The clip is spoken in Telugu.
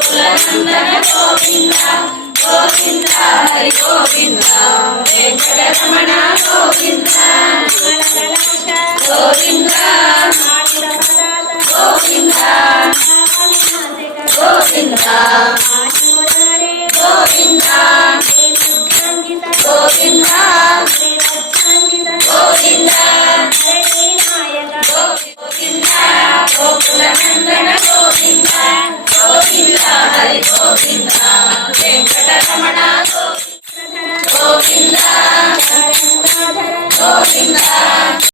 గోకులనందన గోవింద గోవింద హరి గోవింద వెంకటరమణ గోవింద గోవింద గోవింద గోవింద గోవింద గోవింద గోవింద గోవింద గోకులనందన గోవింద గోవింద హరి గోవింద వెంకటరమణ గోవింద